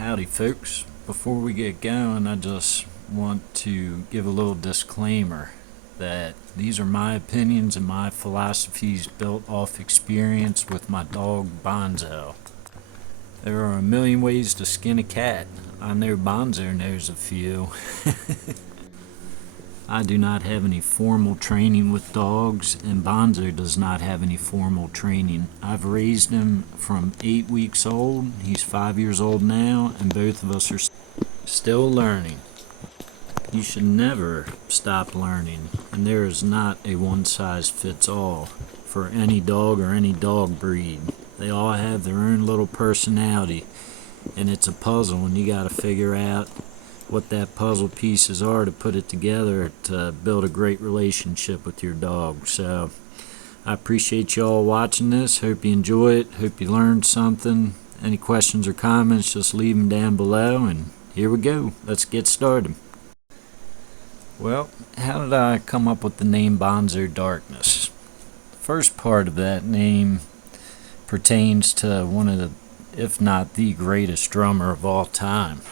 Howdy folks, before we get going I just want to give a little disclaimer that these are my opinions and my philosophies built off experience with my dog Bonzo. There are a million ways to skin a cat. I know Bonzo knows a few. I do not have any formal training with dogs, and Bonzo does not have any formal training. I've raised him from 8 weeks old. He's 5 years old now, and both of us are still learning. You should never stop learning, and there is not a one-size-fits-all for any dog or any dog breed. They all have their own little personality, and it's a puzzle, and you got to figure out what that puzzle pieces are to put it together to build a great relationship with your dog. So I appreciate you all watching this. Hope you enjoy it. Hope you learned something. Any questions or comments, just leave them down below, and here we go. Let's get started. Well, how did I come up with the name Bonzo Darkness? The first part of that name pertains to one of the, if not the greatest drummer of all time,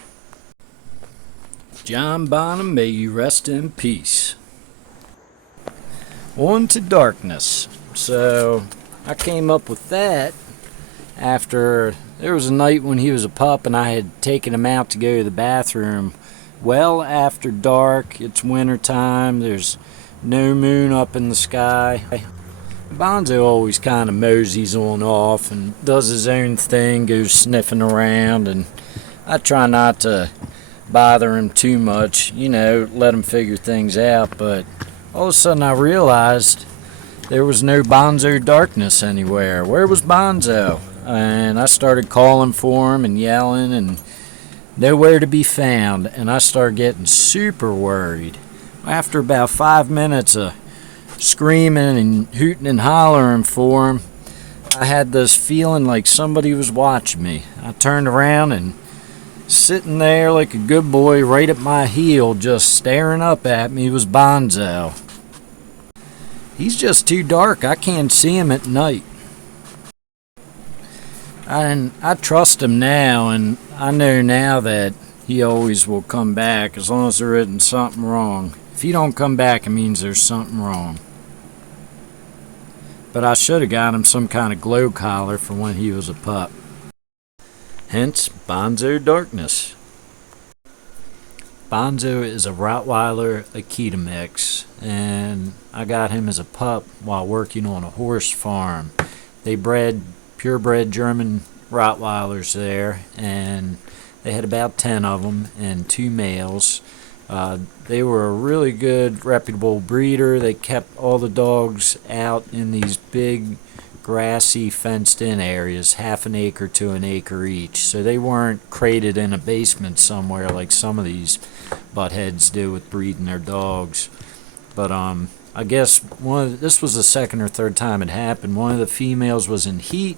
John Bonham, may you rest in peace. On to Darkness. So I came up with that after there was a night when he was a pup and I had taken him out to go to the bathroom well after dark. It's winter time, there's no moon up in the sky. Bonzo always kind of moseys on off and does his own thing, goes sniffing around, and I try not to bother him too much, let him figure things out. But all of a sudden I realized there was no Bonzo Darkness anywhere. Where was Bonzo? And I started calling for him and yelling, and nowhere to be found. And I started getting super worried. After about 5 minutes of screaming and hooting and hollering for him, I had this feeling like somebody was watching me. I turned around, and sitting there like a good boy right at my heel, just staring up at me, was Bonzo. He's just too dark. I can't see him at night. And I trust him now, and I know now that he always will come back as long as there isn't something wrong. If he don't come back, it means there's something wrong. But I should have got him some kind of glow collar for when he was a pup. Hence, Bonzo Darkness. Bonzo is a Rottweiler Akita mix, and I got him as a pup while working on a horse farm. They bred purebred German Rottweilers there, and they had about 10 of them and 2 males. They were a really good, reputable breeder. They kept all the dogs out in these big, grassy, fenced-in areas, half an acre to an acre each. So they weren't crated in a basement somewhere like some of these buttheads do with breeding their dogs. But I guess this was the second or third time it happened. One of the females was in heat,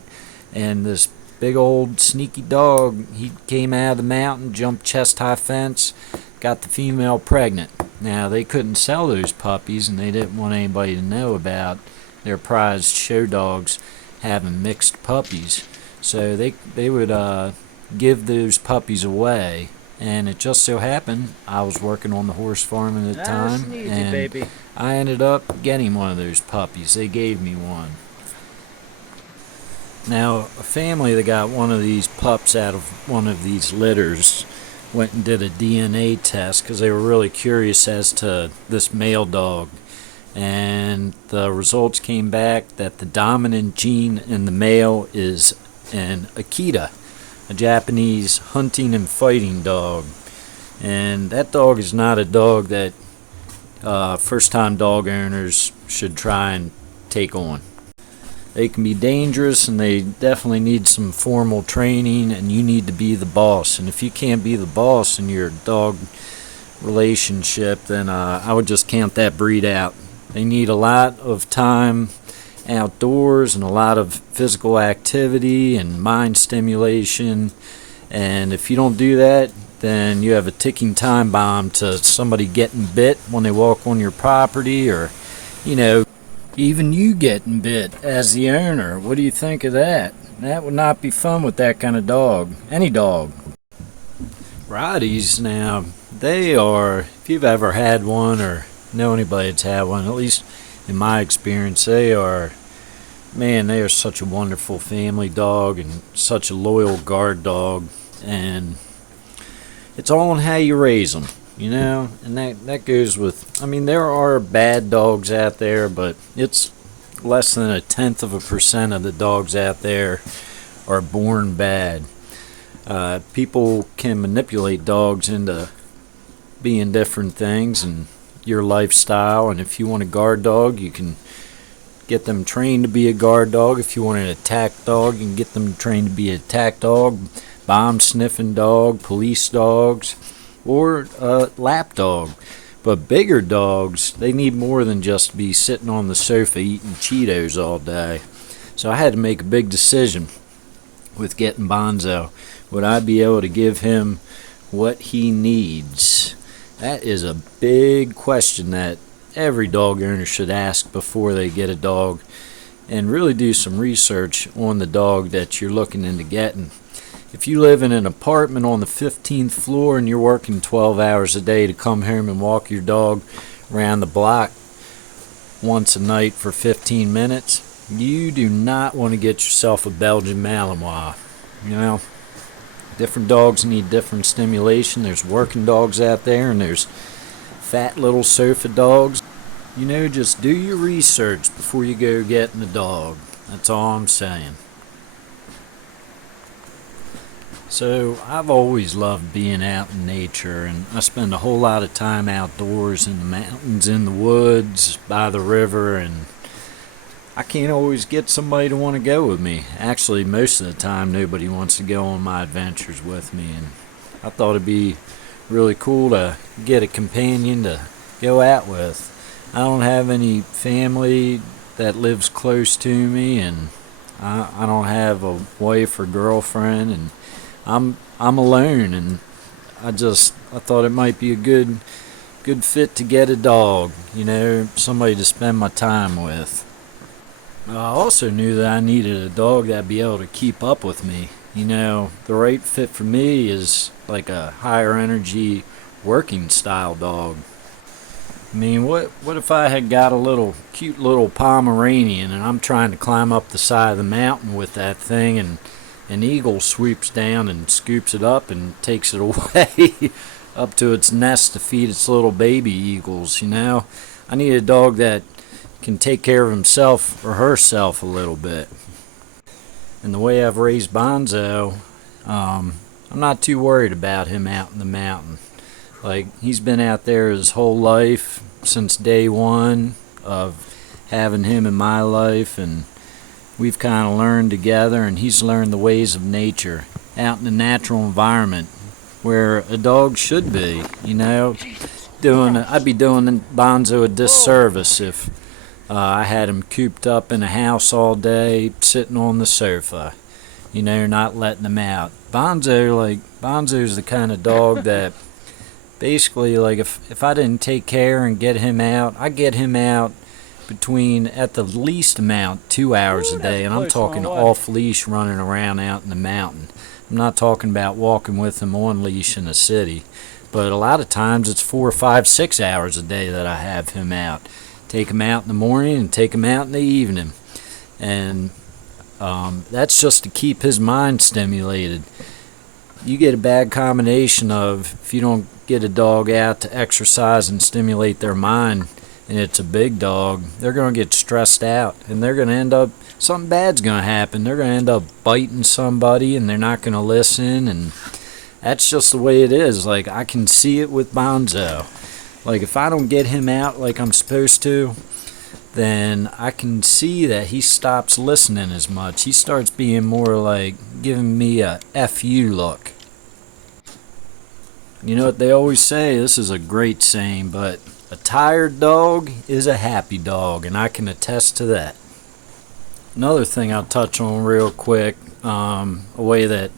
and this big old sneaky dog, he came out of the mountain, jumped chest-high fence, got the female pregnant. Now, they couldn't sell those puppies, and they didn't want anybody to know about their prized show dogs having mixed puppies. So they would give those puppies away. And it just so happened I was working on the horse farm at the time, and baby, I ended up getting one of those puppies. They gave me one. Now, a family that got one of these pups out of one of these litters went and did a DNA test because they were really curious as to this male dog. And the results came back that the dominant gene in the male is an Akita, a Japanese hunting and fighting dog. And that dog is not a dog that first-time dog owners should try and take on. They can be dangerous, and they definitely need some formal training, and you need to be the boss. And if you can't be the boss in your dog relationship, then I would just count that breed out. They need a lot of time outdoors and a lot of physical activity and mind stimulation. And if you don't do that, then you have a ticking time bomb to somebody getting bit when they walk on your property, or, even you getting bit as the owner. What do you think of that? That would not be fun with that kind of dog. Any dog. Rotties, now, they are, if you've ever had one or know anybody that's had one, at least in my experience, they are, man, they are such a wonderful family dog and such a loyal guard dog. And it's all on how you raise them, you know? And that goes with, I mean, there are bad dogs out there, but it's less than 0.1% of the dogs out there are born bad. People can manipulate dogs into being different things and your lifestyle. And if you want a guard dog, you can get them trained to be a guard dog. If you want an attack dog, you can get them trained to be an attack dog, bomb sniffing dog, police dogs, or a lap dog. But bigger dogs, they need more than just be sitting on the sofa eating Cheetos all day. So I had to make a big decision with getting Bonzo. Would I be able to give him what he needs? That is a big question that every dog owner should ask before they get a dog, and really do some research on the dog that you're looking into getting. If you live in an apartment on the 15th floor and you're working 12 hours a day to come home and walk your dog around the block once a night for 15 minutes, you do not want to get yourself a Belgian Malinois. You know, different dogs need different stimulation. There's working dogs out there and there's fat little sofa dogs. You know, just do your research before you go getting a dog. That's all I'm saying. So I've always loved being out in nature, and I spend a whole lot of time outdoors in the mountains, in the woods, by the river, and I can't always get somebody to want to go with me. Actually, most of the time nobody wants to go on my adventures with me, and I thought it'd be really cool to get a companion to go out with. I don't have any family that lives close to me, and I don't have a wife or girlfriend, and I'm alone, and I thought it might be a good fit to get a dog, you know, somebody to spend my time with. I also knew that I needed a dog that'd be able to keep up with me. You know, the right fit for me is like a higher energy working style dog. I mean, what if I had got a cute little Pomeranian and I'm trying to climb up the side of the mountain with that thing, and an eagle swoops down and scoops it up and takes it away up to its nest to feed its little baby eagles, you know? I need a dog that can take care of himself or herself a little bit. And the way I've raised Bonzo, I'm not too worried about him out in the mountain. Like, he's been out there his whole life, since day one of having him in my life, and we've kind of learned together, and he's learned the ways of nature out in the natural environment where a dog should be, you know. I'd be doing Bonzo a disservice if I had him cooped up in a house all day, sitting on the sofa, you know, not letting him out. Bonzo's the kind of dog that basically, like, if I didn't take care and get him out, I get him out between, at the least amount, 2 hours a day, and I'm talking off leash running around out in the mountain. I'm not talking about walking with him on leash in a city, but a lot of times it's 4, 5, 6 hours a day that I have him out. Take him out in the morning and take him out in the evening, and that's just to keep his mind stimulated. You get a bad combination of, if you don't get a dog out to exercise and stimulate their mind, and it's a big dog, they're going to get stressed out, and they're going to end up, something bad's going to happen. They're going to end up biting somebody, and they're not going to listen, and that's just the way it is. Like, I can see it with Bonzo. Like, if I don't get him out like I'm supposed to, then I can see that he stops listening as much. He starts being more like giving me a F you look. You know what they always say? This is a great saying, but a tired dog is a happy dog, and I can attest to that. Another thing I'll touch on real quick, a way that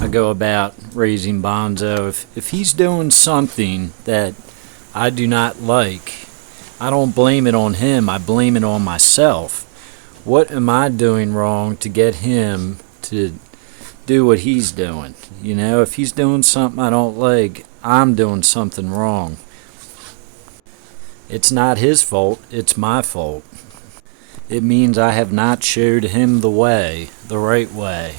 I go about raising Bonzo. If he's doing something that I do not like, I don't blame it on him, I blame it on myself. What am I doing wrong to get him to do what he's doing. You know, if he's doing something I don't like, I'm doing something wrong. It's not his fault, it's my fault. It means I have not showed him the way, the right way.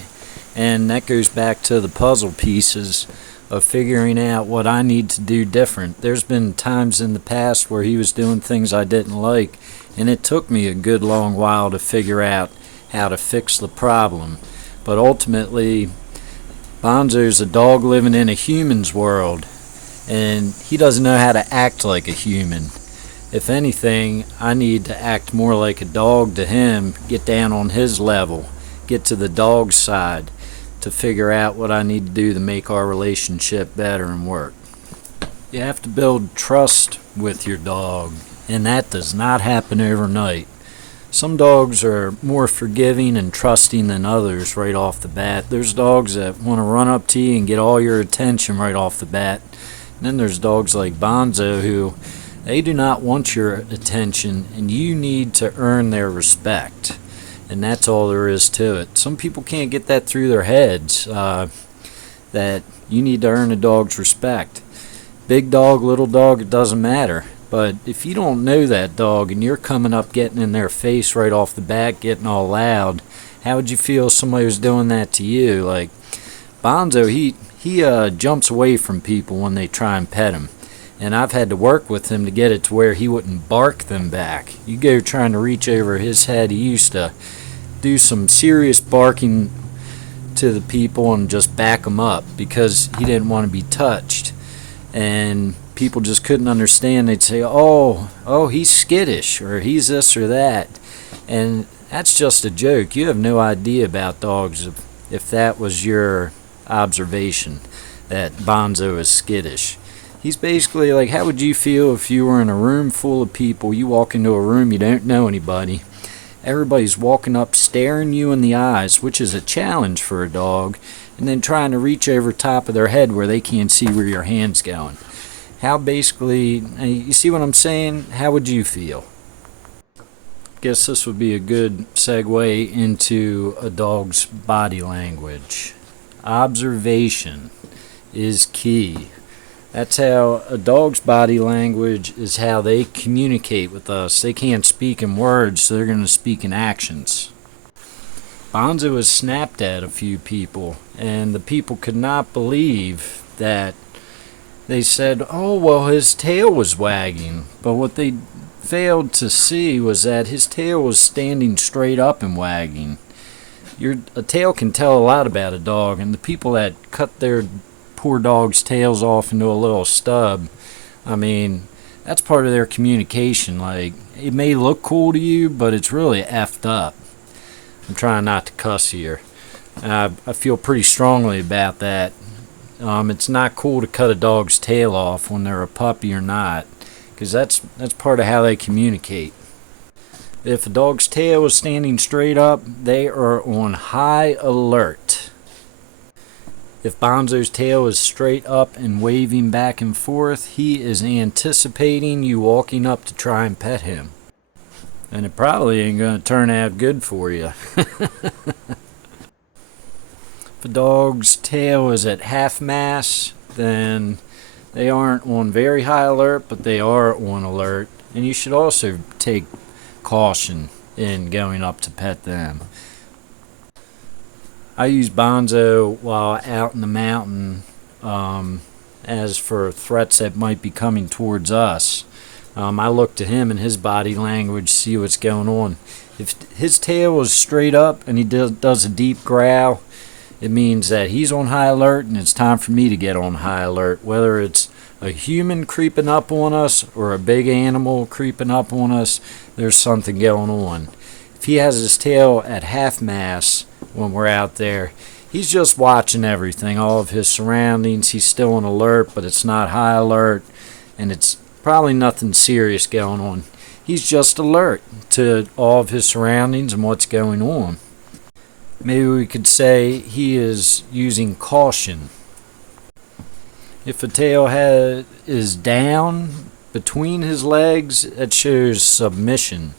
And that goes back to the puzzle pieces of figuring out what I need to do different. There's been times in the past where he was doing things I didn't like, and it took me a good long while to figure out how to fix the problem. But ultimately, Bonzo's a dog living in a human's world, and he doesn't know how to act like a human. If anything, I need to act more like a dog to him, get down on his level, get to the dog's side, to figure out what I need to do to make our relationship better and work. You have to build trust with your dog, and that does not happen overnight. Some dogs are more forgiving and trusting than others right off the bat. There's dogs that want to run up to you and get all your attention right off the bat. And then there's dogs like Bonzo who they do not want your attention, and you need to earn their respect. And that's all there is to it. Some people can't get that through their heads, that you need to earn a dog's respect. Big dog, little dog, it doesn't matter. But if you don't know that dog and you're coming up getting in their face right off the bat, getting all loud, how would you feel if somebody was doing that to you? Like Bonzo, he jumps away from people when they try and pet him. And I've had to work with him to get it to where he wouldn't bark them back. You go trying to reach over his head, he used to do some serious barking to the people and just back them up because he didn't want to be touched. And people just couldn't understand. They'd say, oh, he's skittish, or he's this or that. And that's just a joke. You have no idea about dogs if that was your observation, that Bonzo is skittish. He's basically like, how would you feel if you were in a room full of people, you walk into a room, you don't know anybody, everybody's walking up staring you in the eyes, which is a challenge for a dog, and then trying to reach over top of their head where they can't see where your hand's going. How basically, you see what I'm saying? How would you feel? Guess this would be a good segue into a dog's body language. Observation is key. That's how a dog's body language is how they communicate with us. They can't speak in words, so they're going to speak in actions. Bonzo has snapped at a few people, and the people could not believe that. They said, oh, well, his tail was wagging. But what they failed to see was that his tail was standing straight up and wagging. A tail can tell a lot about a dog, and the people that cut their poor dogs' tails off into a little stub, I mean, that's part of their communication. Like, it may look cool to you, but it's really effed up. I'm trying not to cuss here. I feel pretty strongly about that. It's not cool to cut a dog's tail off when they're a puppy or not, because that's part of how they communicate. If a dog's tail is standing straight up, they are on high alert. If Bonzo's tail is straight up and waving back and forth, he is anticipating you walking up to try and pet him. And it probably ain't going to turn out good for you. If a dog's tail is at half mast, then they aren't on very high alert, but they are on alert. And you should also take caution in going up to pet them. I use Bonzo while out in the mountain as for threats that might be coming towards us. I look to him and his body language, see what's going on. If his tail is straight up and he does a deep growl, it means that he's on high alert and it's time for me to get on high alert, whether it's a human creeping up on us or a big animal creeping up on us. There's something going on. If he has his tail at half mast when we're out there, he's just watching everything, all of his surroundings. He's still on alert, but it's not high alert, and it's probably nothing serious going on. He's just alert to all of his surroundings and what's going on. Maybe we could say he is using caution. If a tail is down between his legs, that shows submission.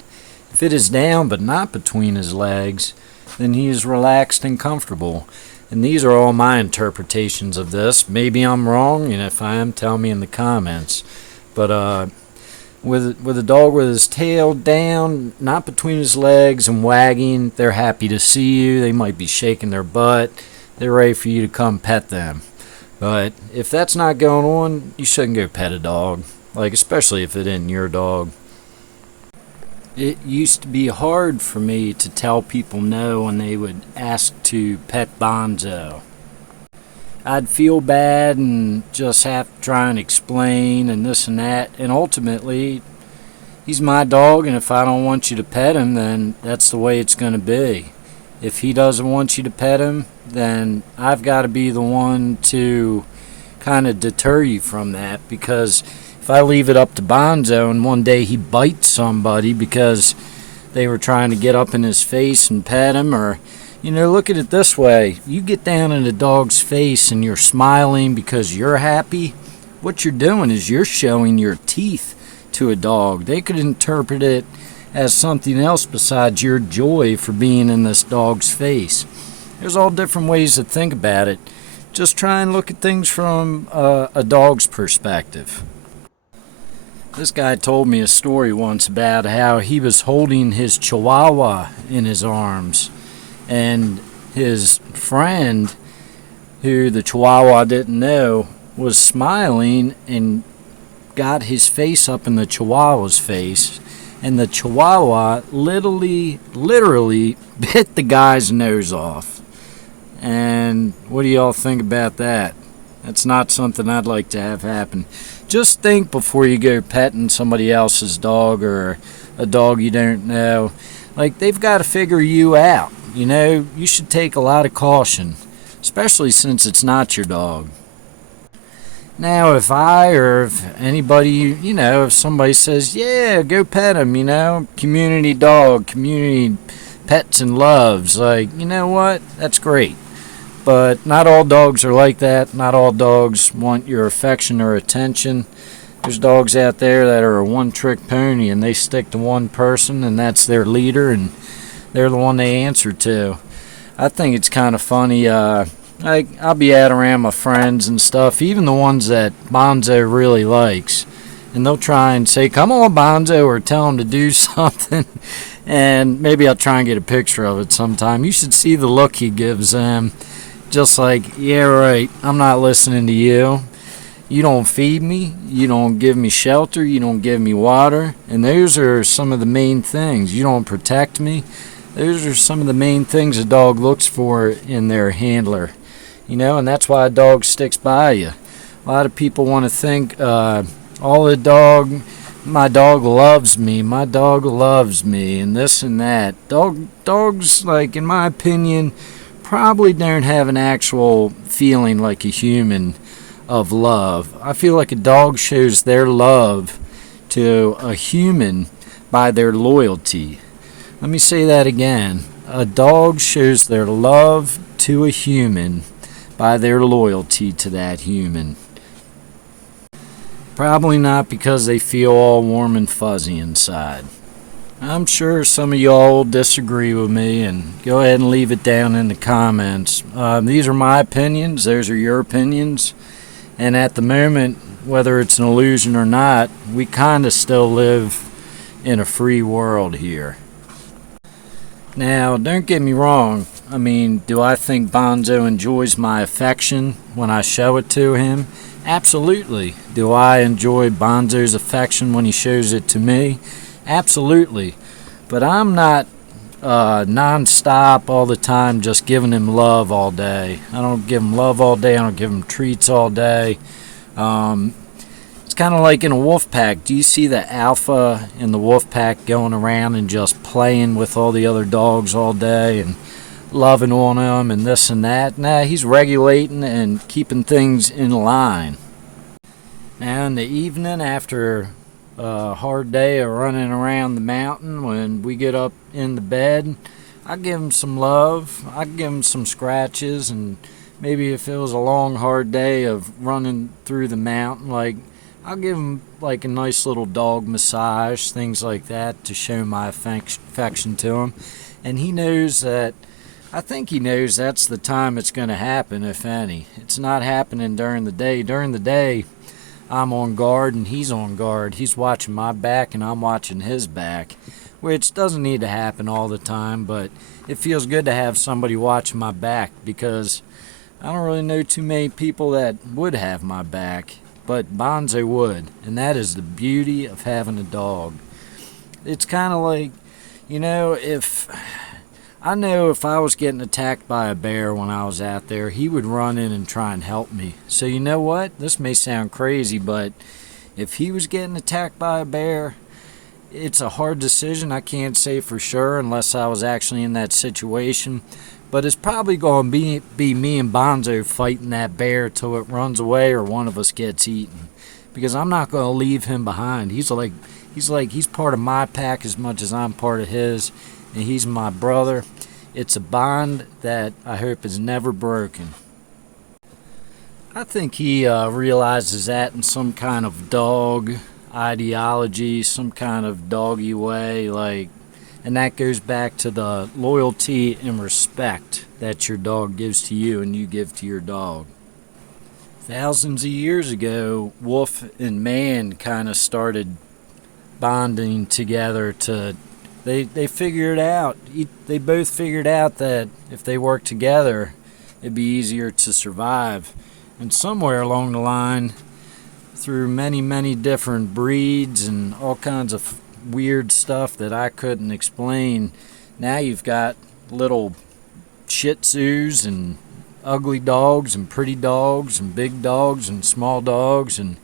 If it is down but not between his legs, then he is relaxed and comfortable. And these are all my interpretations of this. Maybe I'm wrong, and if I am, tell me in the comments. But with a dog with his tail down, not between his legs and wagging, they're happy to see you. They might be shaking their butt. They're ready for you to come pet them. But if that's not going on, you shouldn't go pet a dog. Like, especially if it isn't your dog. It used to be hard for me to tell people no when they would ask to pet Bonzo. I'd feel bad and just have to try and explain and this and that. And ultimately, he's my dog, and if I don't want you to pet him, then that's the way it's going to be. If he doesn't want you to pet him, then I've got to be the one to kind of deter you from that, because if I leave it up to Bonzo and one day he bites somebody because they were trying to get up in his face and pet him, or, look at it this way. You get down in a dog's face and you're smiling because you're happy, what you're doing is you're showing your teeth to a dog. They could interpret it as something else besides your joy for being in this dog's face. There's all different ways to think about it. Just try and look at things from a dog's perspective. This guy told me a story once about how he was holding his Chihuahua in his arms, and his friend, who the Chihuahua didn't know, was smiling and got his face up in the Chihuahua's face, and the Chihuahua literally bit the guy's nose off. And what do y'all think about that? That's not something I'd like to have happen. Just think before you go petting somebody else's dog or a dog you don't know. Like, they've got to figure you out. You should take a lot of caution, especially since it's not your dog. Now, if I or if anybody, if somebody says, yeah, go pet him, community dog, community pets and loves, like, you know what? That's great. But not all dogs are like that. Not all dogs want your affection or attention. There's dogs out there that are a one-trick pony, and they stick to one person, and that's their leader, and they're the one they answer to. I think it's kind of funny. I'll be out around my friends and stuff, even the ones that Bonzo really likes, and they'll try and say, come on, Bonzo, or tell him to do something, and maybe I'll try and get a picture of it sometime. You should see the look he gives them. Just like, yeah, right, I'm not listening to you. You don't feed me, you don't give me shelter, you don't give me water, and those are some of the main things. You don't protect me. Those are some of the main things a dog looks for in their handler. And that's why a dog sticks by you. A lot of people want to think, my dog loves me, and this and that. Dogs, like, in my opinion, probably don't have an actual feeling like a human of love. I feel like a dog shows their love to a human by their loyalty. Let me say that again. A dog shows their love to a human by their loyalty to that human. Probably not because they feel all warm and fuzzy inside. I'm sure some of y'all will disagree with me, and go ahead and leave it down in the comments. These are my opinions. Those are your opinions. And at the moment, whether it's an illusion or not, we kind of still live in a free world here. Now, don't get me wrong. I mean, do I think Bonzo enjoys my affection when I show it to him? Absolutely. Do I enjoy Bonzo's affection when he shows it to me? Absolutely. But I'm not non-stop all the time just giving him love all day. I don't give him love all day. I don't give him treats all day. It's kind of like in a wolf pack. Do you see the alpha in the wolf pack going around and just playing with all the other dogs all day and loving on them and this and that? Nah, he's regulating and keeping things in line. Now in the evening, after a hard day of running around the mountain, when we get up in the bed, I give him some love. I give him some scratches, and maybe if it was a long hard day of running through the mountain, like, I'll give him like a nice little dog massage, things like that, to show my affection to him. And he knows that I think he knows that's the time it's going to happen, if any. It's not happening during the day. During the day, I'm on guard and he's on guard. He's watching my back and I'm watching his back, which doesn't need to happen all the time, but it feels good to have somebody watching my back because I don't really know too many people that would have my back, but Bonzo would, and that is the beauty of having a dog. It's kind of like, I know if I was getting attacked by a bear when I was out there, he would run in and try and help me. So you know what? This may sound crazy, but if he was getting attacked by a bear, it's a hard decision. I can't say for sure unless I was actually in that situation. But it's probably going to be me and Bonzo fighting that bear till it runs away or one of us gets eaten. Because I'm not going to leave him behind. He's part of my pack as much as I'm part of his. And he's my brother. It's a bond that I hope is never broken. I think he realizes that in some kind of dog ideology, some kind of doggy way, and that goes back to the loyalty and respect that your dog gives to you and you give to your dog. Thousands of years ago, wolf and man kind of started bonding together they figured out, they both figured out that if they worked together, it'd be easier to survive. And somewhere along the line, through many, many different breeds and all kinds of weird stuff that I couldn't explain, now you've got little Shih Tzus and ugly dogs and pretty dogs and big dogs and small dogs, and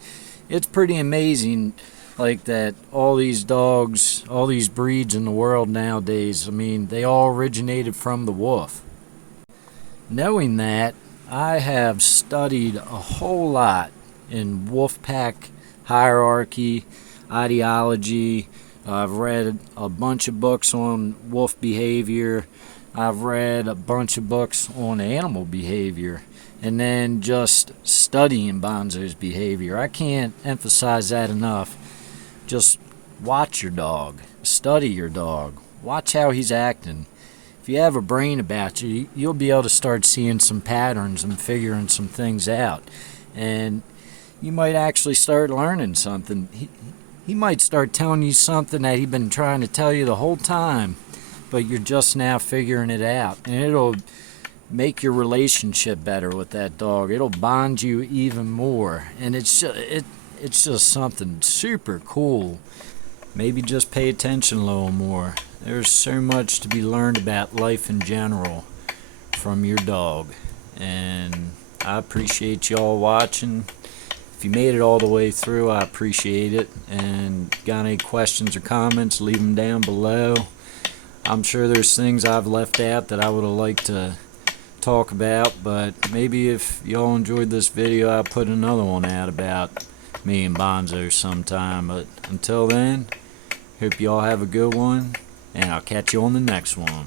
it's pretty amazing that all these dogs, all these breeds in the world nowadays, I mean, they all originated from the wolf. Knowing that, I have studied a whole lot in wolf pack hierarchy, ideology. I've read a bunch of books on wolf behavior. I've read a bunch of books on animal behavior. And then just studying Bonzo's behavior. I can't emphasize that enough. Just watch your dog. Study your dog. Watch how he's acting. If you have a brain about you, you'll be able to start seeing some patterns and figuring some things out. And you might actually start learning something. He might start telling you something that he's been trying to tell you the whole time, but you're just now figuring it out. And it'll make your relationship better with that dog. It'll bond you even more. And it's just something super cool. Maybe just pay attention a little more. There's so much to be learned about life in general from your dog. And I appreciate y'all watching. If you made it all the way through, I appreciate it. And got any questions or comments, leave them down below. I'm sure there's things I've left out that I would have liked to talk about, but maybe if y'all enjoyed this video, I'll put another one out about me and Bonzo sometime. But until then, hope y'all have a good one, and I'll catch you on the next one.